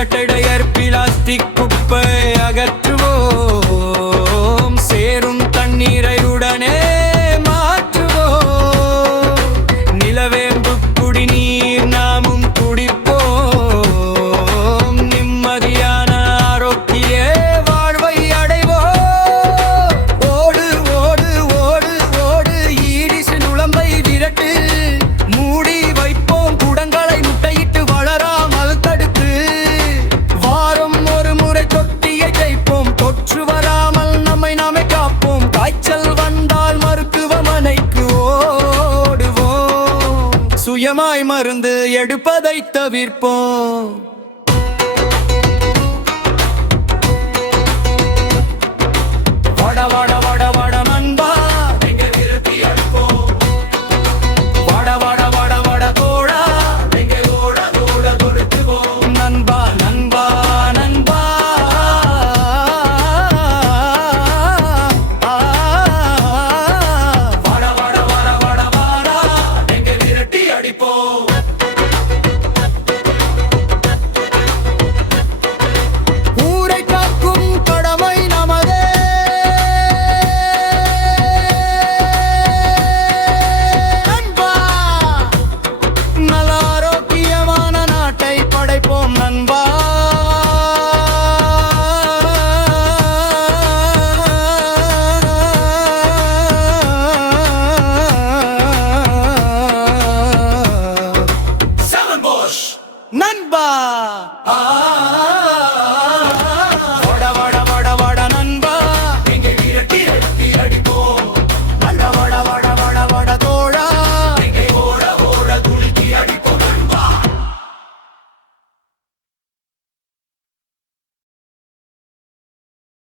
இரட்டையர் பிளாஸ்டிக் குப்பை அகற்றுவோம். சேரும் தண்ணீரை உடனே மாற்றுவோம். நிலவேம்பு குடிநீர் நாமும் குடிப்போம். நிம்மதியான ஆரோக்கிய வாழ்வை அடைவோம். ஓடு ஓடு ஓடு ஓடு ஈடிசு நுளம்பை விரட்டு. மூடி வைப்போம் குடங்களை முட்டையிட்டு வளராமல் தடுத்து. வாரம் ஒரு முறை தொட்டியை தைப்போம். தொற்று வராமல் நம்மை நாமே காப்போம். காய்ச்சல் வந்தால் மருத்துவமனைக்கு ஓடுவோம். சுயமாய் மருந்து எடுப்பதை தவிர்ப்போம்.